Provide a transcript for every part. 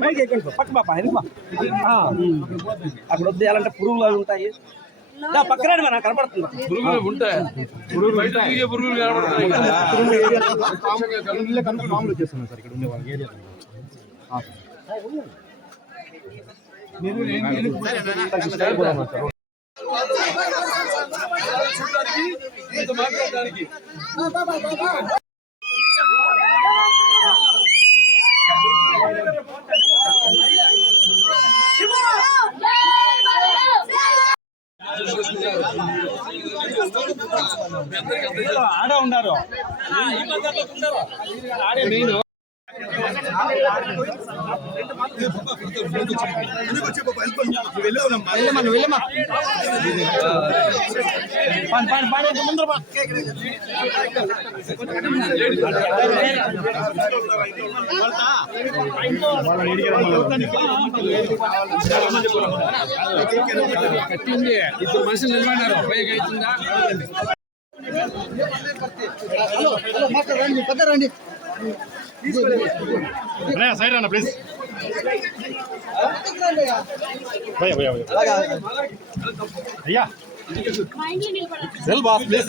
పైకి ఎక్కండి పక్క పాప వెనక బా. ఆ. అక్కడ వద్దు ఎలాంటి పురుగులు అవి ఉంటాయి దా, పక్కన మరి నాకు కనపడుతుంది. పురుగులు ఉంటాయి? పురుగులు బయట తిరిగే పురుగులు చేస్తున్నాం సార్ ఇక్కడ ఉండే వాళ్ళకి ఏరియా ఇంత మాట్లాడడానికి. ఆడ ఉన్నారు ఆడే మెయిన్ కట్టింది ఇద్దరు మనుషులు నిలబడినారు ముందర పా. హలో ఇద్దరు మనుషులు నిలబడినారు రండి అవుతుందా సైడ్ అన్న ప్లీజ్ భయ్యా భయ్యా భయ్యా అయ్యా. సెల్ బాస్ ప్లీజ్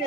నా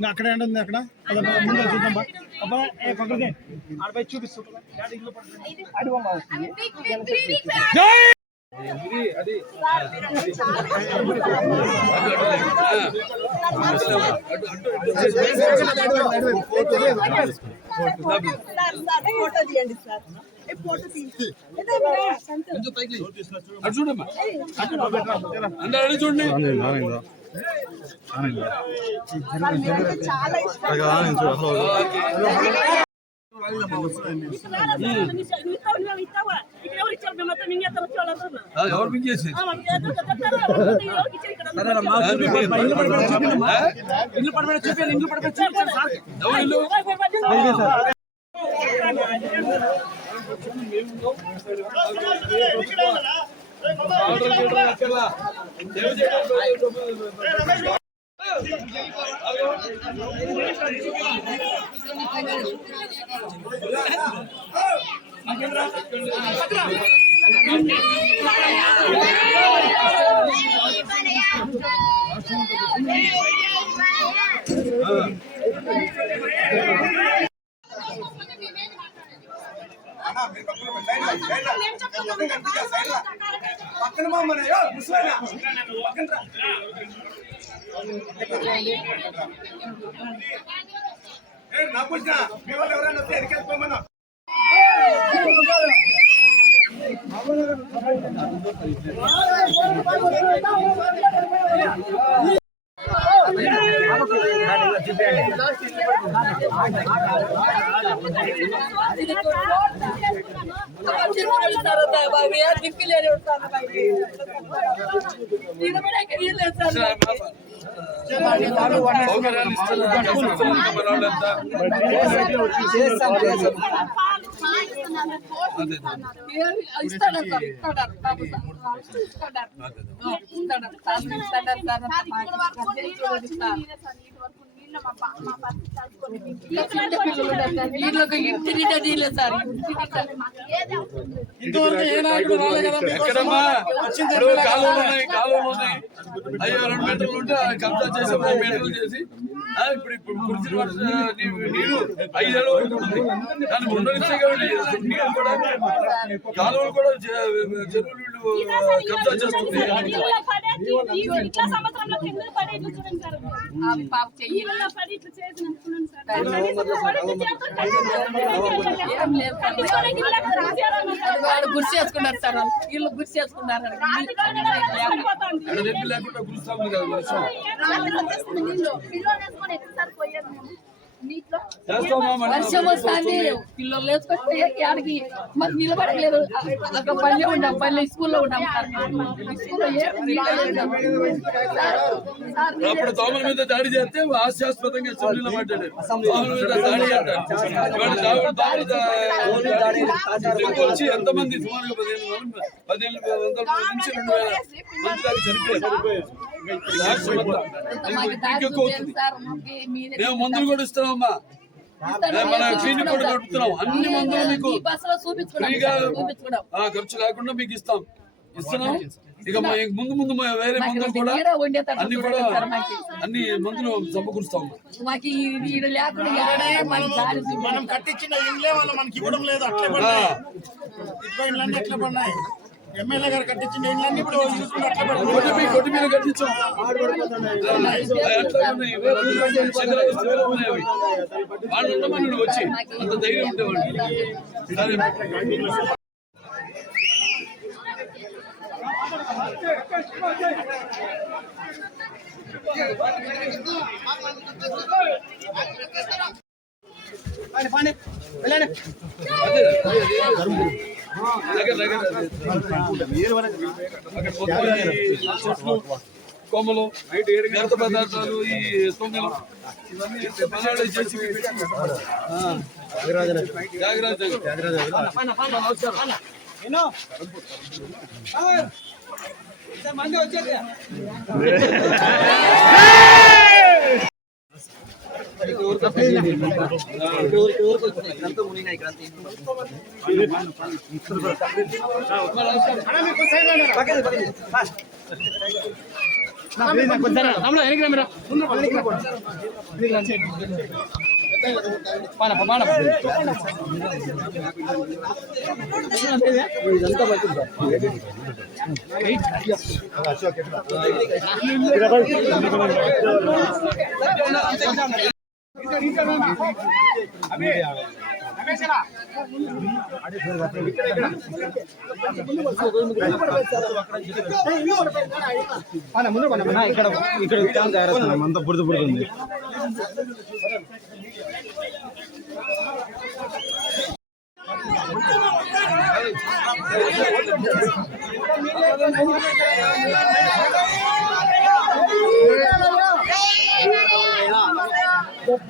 ఏమ్మా అక్కడ ఏంటుంది అక్కడ. ముందు చూద్దాం బా. అబ్బా ఏ పక్కకి ఆడపై ఫోటో తీయండి సార్ చూడమ్మా. అడిగి చూడండి. ఎవరు పిక్ ఇల్లు ఇల్లు సార్ ఎవరు ఇల్లు ఆర్డర్ చేయడం ఎక్కలా? సేవ చేయడం పక్కన పక్కన రా ఏ నా పుట్టిన మీ వాళ్ళు ఎవరైనా వస్తే ఎరికెళ్ళిపోమన్నా బాబు సౌకర్యాలు ఇస్తున్నారు చేస్తున్నారు మన వాళ్ళంతా. చేస్తాం చేస్తాం. ఇస్తాడు సార్ ఇస్తాడు బాబు సార్ ఇస్తాడు వీళ్ళకి ఇంటి నిండా నీళ్ళే సార్ ఇంతవరకు ఏ నాయకుడు రాలే కదా ఎక్కడమ్మా? కాలువలు ఉన్నాయి? కాలువలు ఉన్నాయి. అయ్యో రెండు మీటర్లు ఉంటే కబ్జా చేసి మూడు మీటర్లు చేసి. ఆ, ఇప్పుడు ఇప్పుడు కురిసిన వర్ష నీ- నీరు ఐదేళ్ళ వరకు ఉంది. దాన్ని ఉండనిచ్చే నీళ్ళు కూడా కాలువలు కూడా చెరువులు కబ్జా చేస్తుంది వాడు గుర్చి చేసుకున్నారు సార్ వాళ్ళు. గుర్చి చేసుకున్నారు లేకుండా వర్షం వస్తుంది పిల్లలు ఆడికి మాకు నిలబడలేదు అక్కడ పల్లె ఉన్నాం పల్లె స్కూల్లో ఉన్నాం అప్పుడు దోమల మీద దాడి చేస్తే హాస్యాస్పదంగా అసెంబ్లీలో మాట్లాడారు దోమల మీద దాడి చేస్తారు వచ్చి ఎంతమంది సుమారుగా పదిహేను వందల పదిహేను వందల మంది నుంచి రెండు వేల మంది దాకా చనిపోయారు మేము మందులు కూడా ఇస్తున్నామమ్మా. మేము మన క్లినిక్ కూడా నడుపుతున్నాం అన్ని మందులు మీకు ఫ్రీగా ఖర్చు లేకుండా మీకు ఇస్తాం. ఇస్తున్నాం. ఇక మా ముందు ముందు వేరే మందులు కూడా అన్ని కూడా. అన్ని మందులు సమకూరుస్తాం. మనం కట్టించిన ఇండ్లే వాళ్ళు మనకి ఇవ్వడం లేదు. అట్లే ఇండ్లన్నీ ఎట్లా పడినాయి ఎమ్మెల్యే గారు కట్టించిన ఇండ్లన్నీ ఇప్పుడు కొట్టి మీద కట్టించాం అవి ఎట్లా ఉన్నాయి? ఇవే శిథిల స్థితిలో ఉన్నాయి అవి. వాళ్ళు ఉండమని వచ్చి అంత ధైర్యం ఉండేవాళ్ళు సరే అదే దగ్గర దగ్గర అక్కడ కొత్త చెట్లు కొమ్మలు వ్యర్థ పదార్థాలు ఈ తొంగలు ఇవన్నీ పలాడు చేసి త్యాగరాజ నమస్కారం మంది వచ్చేది ఊరికి వచ్చినాయి ఇక్కడంతా మునిగినాయి ఇక్కడంతా పక్కన ఇక్కడ పడుతుంది ఇక్కడ ఇక్కడ అంతా బురద పుడుతుంది ఉంది.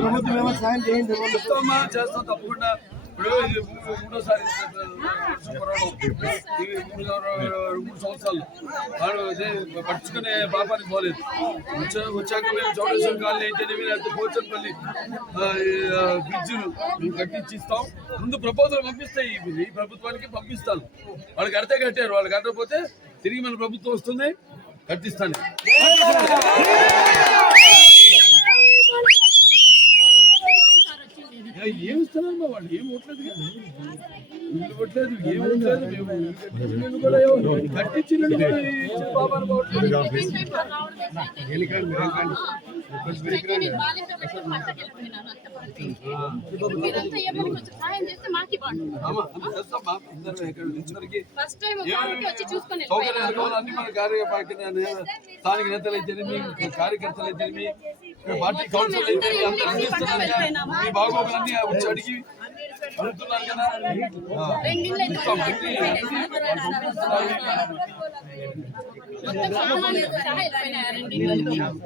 ప్రభుత్వం ఏమో సాయం చేయండి తప్పకుండా ఇప్పుడు ఇది మూడోసారి మూడు సంవత్సరాలు వాడు పట్టుకునే పాపానికి పోలేదు. వచ్చాక మేము చౌడేశ్వర కాలనీ అయితేనేమి లేకపోతే పోచంపల్లి బ్రిడ్జిలు కట్టించి ఇస్తాం. ముందు ప్రపోజల్ పంపిస్తాయి ఈ- ఈ ప్రభుత్వానికి పంపిస్తాను. వాళ్ళు కడితే కట్టారు. వాళ్ళు కట్టకపోతే తిరిగి మన ప్రభుత్వం వస్తుంది కట్టిస్తాను. ఏమి ఇస్తున్నారమ్మా వాళ్ళు? ఏమి ఇవ్వట్లేదు కదా. ఇల్లు ఇవ్వట్లేదు ఏమి ఇవ్వట్లేదు మేము కట్టించిన కూడా కట్టించిన సౌకర్యాలు కావాలన్నీ మన అయితే కార్యకర్తలు అయితే పార్టీ కౌన్సిల్ అయితే అందరూ అందిస్తున్నారు కదా. మీ బాగోగులన్నీ వచ్చి అడిగి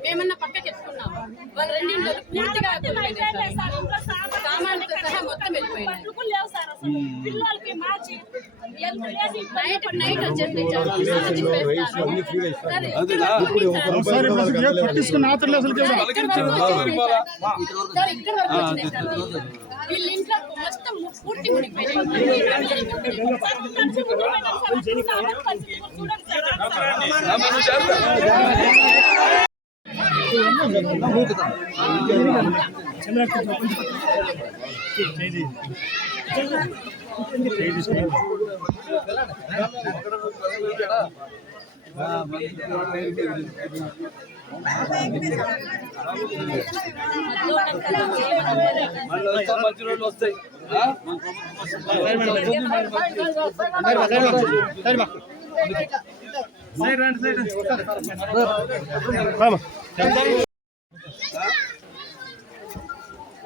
మేమన్నా వాళ్ళు పూర్తిగా. సామాన్లతో సహా మొత్తం వెళ్ళిపోయినాయి నైట్ వచ్చేసి పట్టించుకున్న అసలు? ఇక్కడ వరకు వచ్చినాయి సార్ వీళ్ళ ఇంట్లో మొత్తం పూర్తి మునిగిపోయినాయి అమ్మా, మంచి రోడ్లు వస్తాయి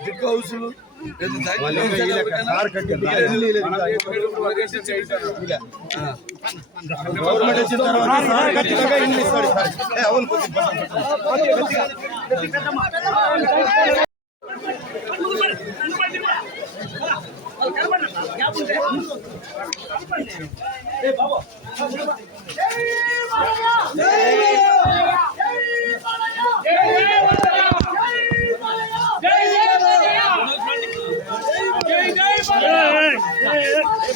దిగ్గ హౌసులు. ఏదో ధైర్యం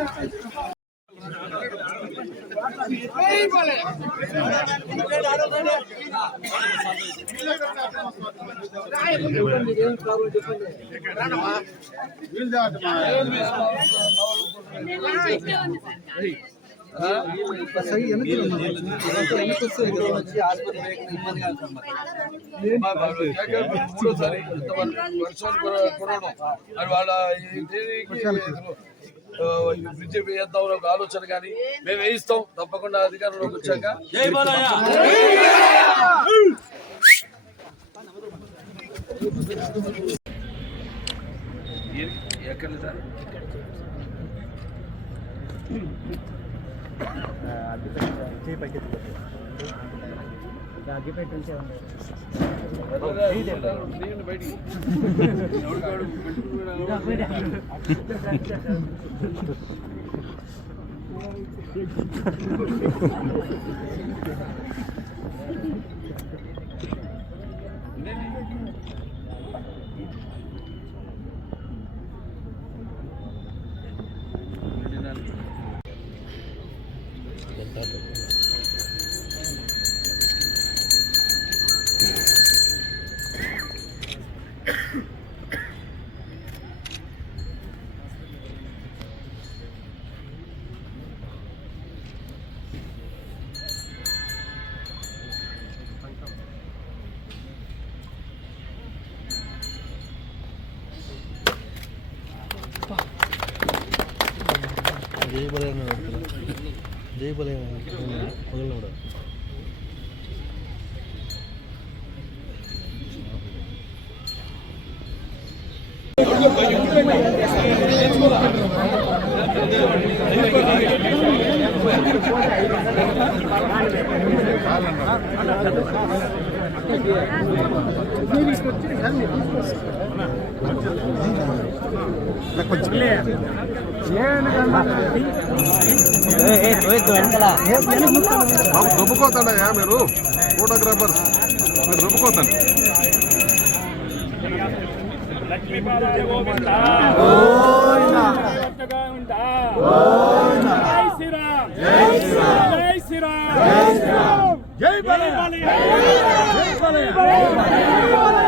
గవర్నమెంట్ వచ్చిన తర్వాత సార్ ఖచ్చితంగా ఇల్లు ఇస్తాడు సార్. ఏ, అవును అమ్మా, నువ్వు చేస్తా. నువ్వు చేస్తా. ఆ? మా వాళ్ళు ఏకంగా మూడోసారి బ్రిడ్జి వేద్దాం ఒక ఆలోచన కానీ మేము వేయిస్తాం. తప్పకుండా అధికారంలోకి వచ్చాక ఎక్కడ సార్ బయటికి. ఎవడికాడు పెట్టుకున్నాడు. జై బాబు మీరు ఫోటోగ్రాఫర్స్ మీరు దుబ్బుకోతండి అయిపోయింది అయిపోయింది అయిపోయింది